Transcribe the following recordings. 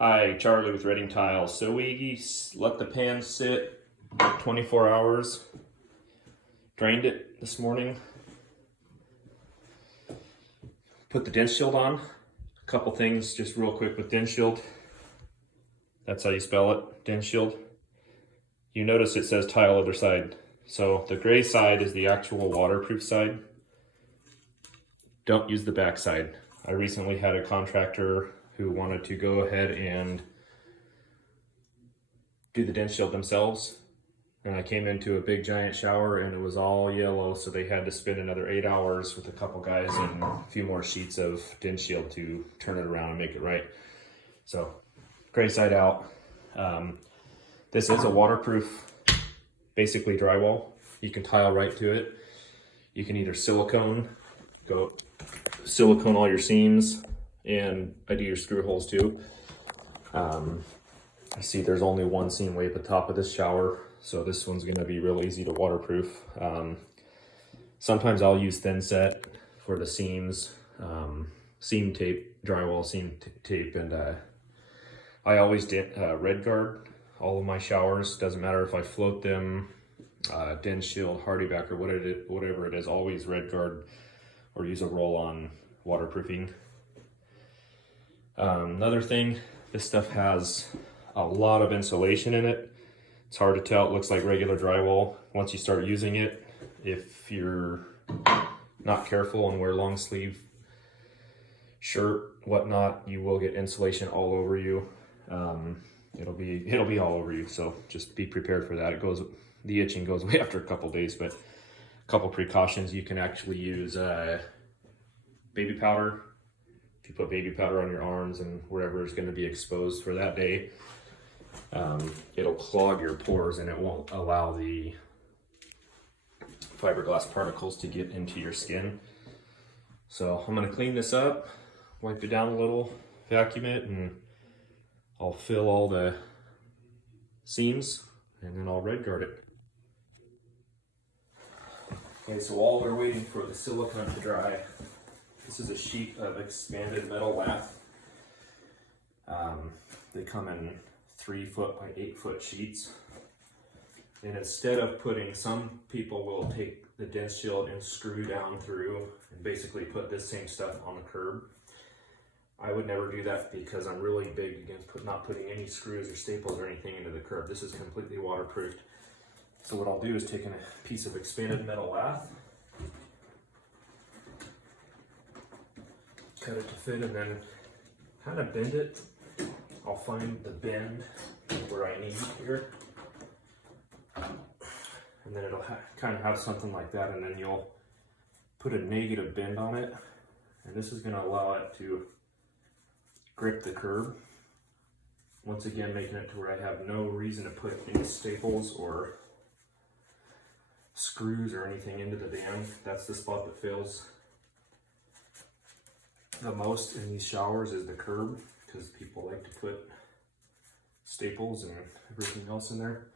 Hi, Charlie with Reading Tiles. So we let the pan sit 24 hours, drained it this morning, put the Denshield on. A couple things just real quick with Denshield. That's how you spell it, Denshield. You notice it says tile other side. So the gray side is the actual waterproof side. Don't use the back side. I recently had a contractor who wanted to go ahead and do the Denshield themselves. And I came into a big giant shower and it was all yellow, so they had to spend another 8 hours with a couple guys and a few more sheets of Denshield to turn it around and make it right. So, gray side out. This is a waterproof, basically drywall. You can tile right to it. You can either silicone all your seams, and I do your screw holes too. I see there's only one seam way at the top of this shower, so this one's going to be real easy to waterproof. Sometimes I'll use thin set for the seams, seam tape, drywall seam tape, and I always did red guard all of my showers. Doesn't matter if I float them, Denshield, Hardyback, or whatever it is, always red guard or use a roll-on waterproofing. Another thing, this stuff has a lot of insulation in it. It's hard to tell, it looks like regular drywall. Once you start using it, if you're not careful and wear long sleeve shirt, whatnot, you will get insulation all over you. It'll be all over you, so just be prepared for that. The itching goes away after a couple days, but a couple precautions. You can actually use baby powder. If you put baby powder on your arms and wherever is going to be exposed for that day, it'll clog your pores and it won't allow the fiberglass particles to get into your skin. So I'm going to clean this up, wipe it down a little, vacuum it, and I'll fill all the seams and then I'll red guard it. Okay, so while we're waiting for the silicone to dry, this is a sheet of expanded metal lath. They come in 3 foot by 8 foot sheets. And instead of some people will take the Denshield and screw down through and basically put this same stuff on the curb. I would never do that because I'm really big against not putting any screws or staples or anything into the curb. This is completely waterproofed. So what I'll do is take a piece of expanded metal lath, cut it to fit, and then kind of bend it. I'll find the bend where I need here. And then it'll kind of have something like that, and then you'll put a negative bend on it. And this is going to allow it to grip the curb. Once again, making it to where I have no reason to put any staples or screws or anything into the band. That's the spot that fails the most in these showers, is the curb, because people like to put staples and everything else in there.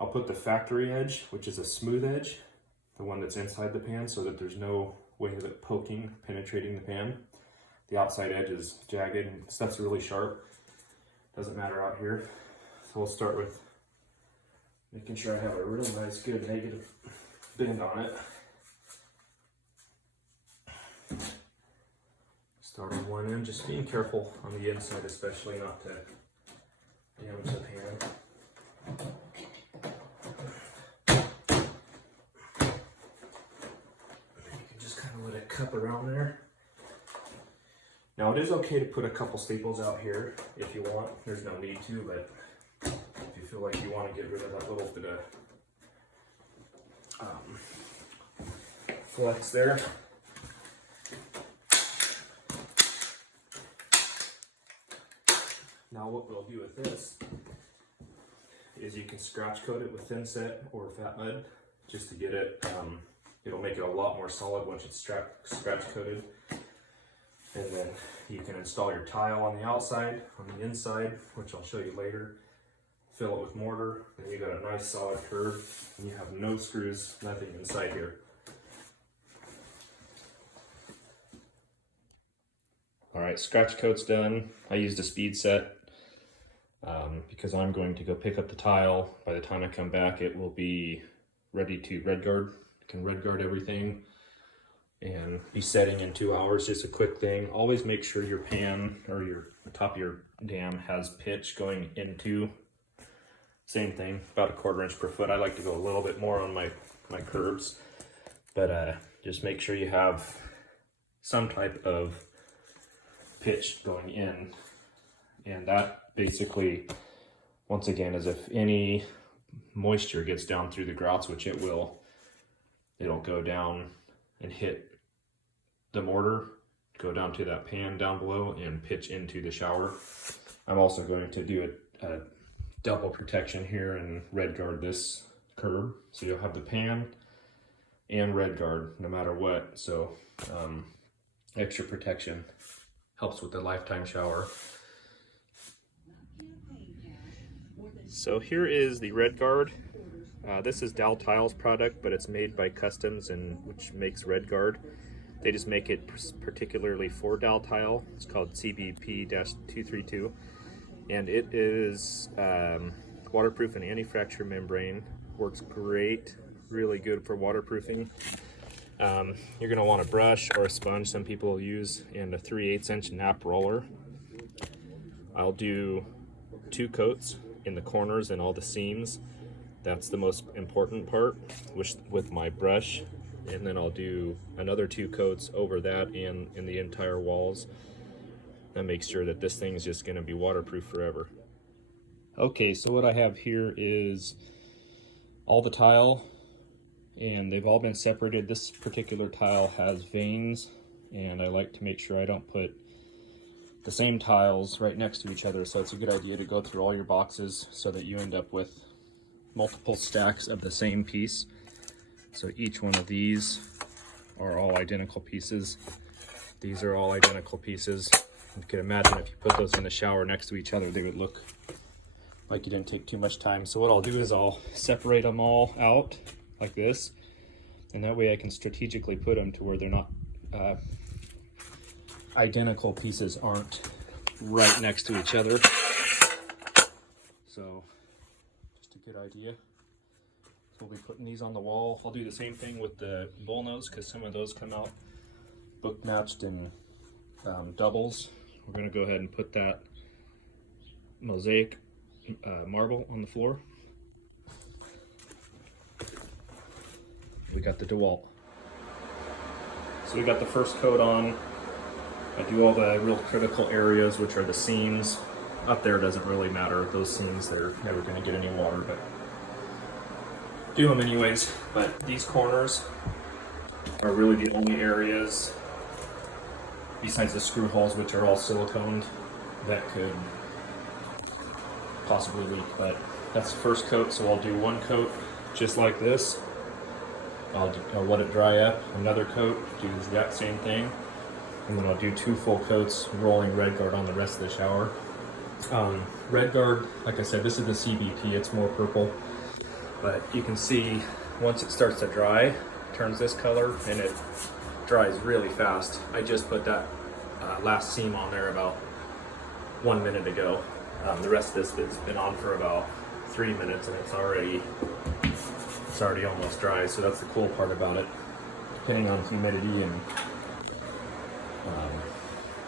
I'll put the factory edge, which is a smooth edge, the one that's inside the pan, so that there's no way of it penetrating the pan. The outside edge is jagged and stuff's really sharp. Doesn't matter out here. So we'll start with making sure I have a really nice, good negative bend on it. Start on one end, just being careful on the inside, especially not to damage the pan. You can just kind of let it cup around there. Now it is okay to put a couple staples out here if you want. There's no need to, but if you feel like you want to get rid of that little bit of flex there. Now what we'll do with this is you can scratch coat it with thin set or fat mud just to get it, it'll make it a lot more solid once it's scratch coated. And then you can install your tile on the outside, on the inside, which I'll show you later. Fill it with mortar, and you got a nice solid curve, and you have no screws, nothing inside here. All right, scratch coat's done. I used a speed set. because I'm going to go pick up the tile. By the time I come back, it will be ready to red guard. Can red guard everything and be setting in 2 hours. Just a quick thing. Always make sure your pan or the top of your dam has pitch going into. Same thing, about 1/4 inch per foot. I like to go a little bit more on my curbs, but just make sure you have some type of pitch going in, and that basically, once again, is if any moisture gets down through the grouts, which it will, it'll go down and hit the mortar, go down to that pan down below and pitch into the shower. I'm also going to do a double protection here and red guard this curb, so you'll have the pan and red guard no matter what. So extra protection helps with the lifetime shower. So here is the red guard. This is Dow Tiles product, but it's made by Customs, and which makes red guard. They just make it particularly for Dow Tile. It's called CBP-232, and it is waterproof and anti-fracture membrane. Works great, really good for waterproofing. You're gonna want a brush or a sponge, some people use, and a 3/8 inch nap roller. I'll do 2 coats in the corners and all the seams. That's the most important part, with my brush, and then I'll do another 2 coats over that and in the entire walls. That makes sure that this thing is just going to be waterproof forever. Okay, so what I have here is all the tile, and they've all been separated. This particular tile has veins, and I like to make sure I don't put the same tiles right next to each other, so it's a good idea to go through all your boxes so that you end up with multiple stacks of the same piece. So each one of these are all identical pieces. These are all identical pieces. You can imagine if you put those in the shower next to each other, they would look like you didn't take too much time. So what I'll do is I'll separate them all out like this, and that way I can strategically put them to where they're not identical pieces aren't right next to each other. So just a good idea. So we'll be putting these on the wall. I'll do the same thing with the bullnose, because some of those come out book matched in doubles. We're going to go ahead and put that mosaic marble on the floor. We got the DeWalt. So we got the first coat on. I do all the real critical areas, which are the seams. Up there doesn't really matter. Those seams, they're never going to get any water, but do them anyways. But these corners are really the only areas, besides the screw holes, which are all siliconed, that could possibly leak. But that's the first coat, so I'll do 1 coat just like this. I'll let it dry up. Another coat, do the exact same thing. And then I'll do 2 full coats rolling red guard on the rest of the shower. Red guard, like I said, this is the CBP, it's more purple. But you can see once it starts to dry, it turns this color and it dries really fast. I just put that last seam on there about 1 minute ago. The rest of this has been on for about 3 minutes, and it's already almost dry. So that's the cool part about it. Depending on humidity and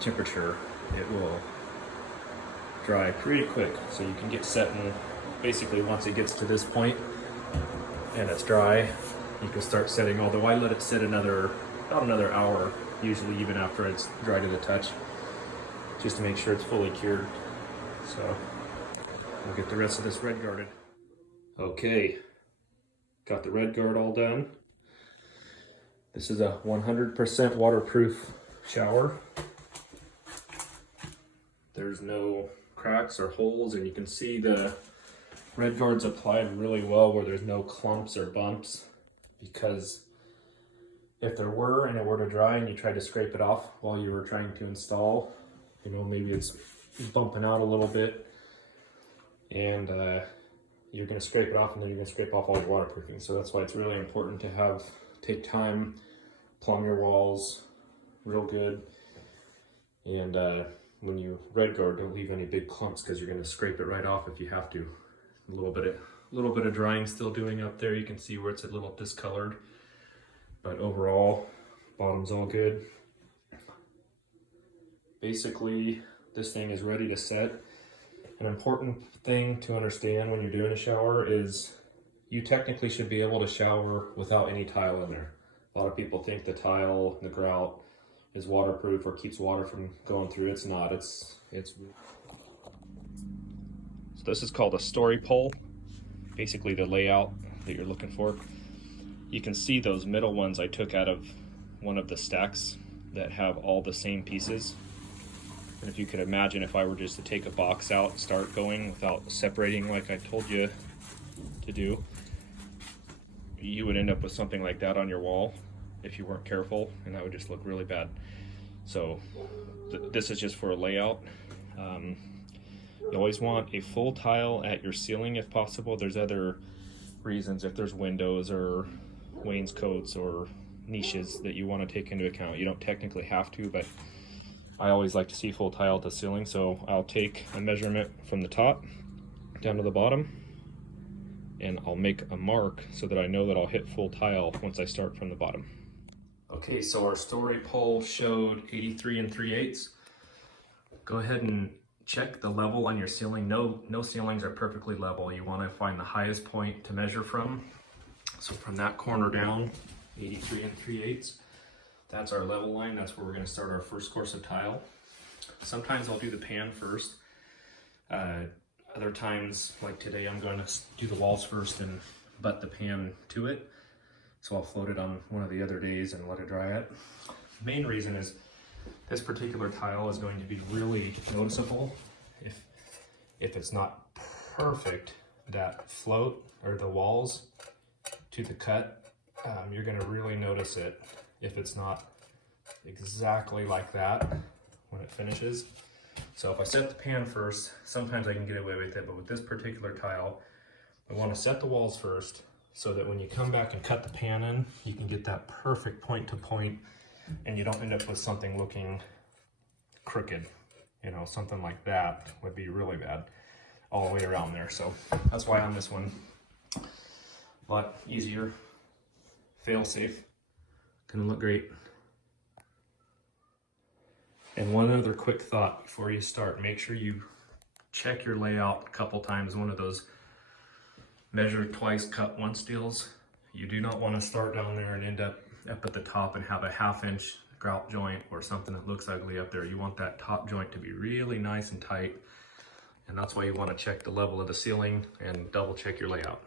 temperature, it will dry pretty quick. So you can get setting basically once it gets to this point and it's dry, you can start setting. Although I let it sit about another hour, usually, even after it's dry to the touch, just to make sure it's fully cured. So we'll get the rest of this red guarded. Okay, got the red guard all done. This is a 100% waterproof shower. There's no cracks or holes, and you can see the red guard's applied really well where there's no clumps or bumps, because if there were and it were to dry and you tried to scrape it off while you were trying to install, maybe it's bumping out a little bit, and you're going to scrape it off, and then you're going to scrape off all your waterproofing. So that's why it's really important to take time, plumb your walls real good, and when you red guard, don't leave any big clumps because you're going to scrape it right off if you have to. A little bit of drying still doing up there. You can see where it's a little discolored, but overall, bottom's all good. Basically, this thing is ready to set. An important thing to understand when you're doing a shower is you technically should be able to shower without any tile in there. A lot of people think the tile, the grout, is waterproof or keeps water from going through. It's not. So this is called a story pole. Basically the layout that you're looking for. You can see those middle ones I took out of one of the stacks that have all the same pieces. And if you could imagine if I were just to take a box out and start going without separating like I told you to do, you would end up with something like that on your wall if you weren't careful, and that would just look really bad. So this is just for a layout. You always want a full tile at your ceiling if possible. There's other reasons, if there's windows or wainscots or niches that you want to take into account. You don't technically have to, but I always like to see full tile at the ceiling, so I'll take a measurement from the top down to the bottom, and I'll make a mark so that I know that I'll hit full tile once I start from the bottom. Okay, so our story pole showed 83 3/8. Go ahead and check the level on your ceiling. No ceilings are perfectly level. You want to find the highest point to measure from. So from that corner down, 83 3/8. That's our level line. That's where we're going to start our first course of tile. Sometimes I'll do the pan first. Other times, like today, I'm going to do the walls first and butt the pan to it. So I'll float it on one of the other days and let it dry out. The main reason is this particular tile is going to be really noticeable if it's not perfect. That float or the walls to the cut, you're going to really notice it if it's not exactly like that when it finishes. So if I set the pan first, sometimes I can get away with it, but with this particular tile, I want to set the walls first so that when you come back and cut the pan in, you can get that perfect point to point and you don't end up with something looking crooked. You know, something like that would be really bad all the way around there. So that's why on this one, a lot easier, fail safe, gonna look great. And one other quick thought before you start, make sure you check your layout a couple times. One of those measure twice, cut once deals. You do not want to start down there and end up at the top and have a 1/2 inch grout joint or something that looks ugly up there. You want that top joint to be really nice and tight. And that's why you want to check the level of the ceiling and double check your layout.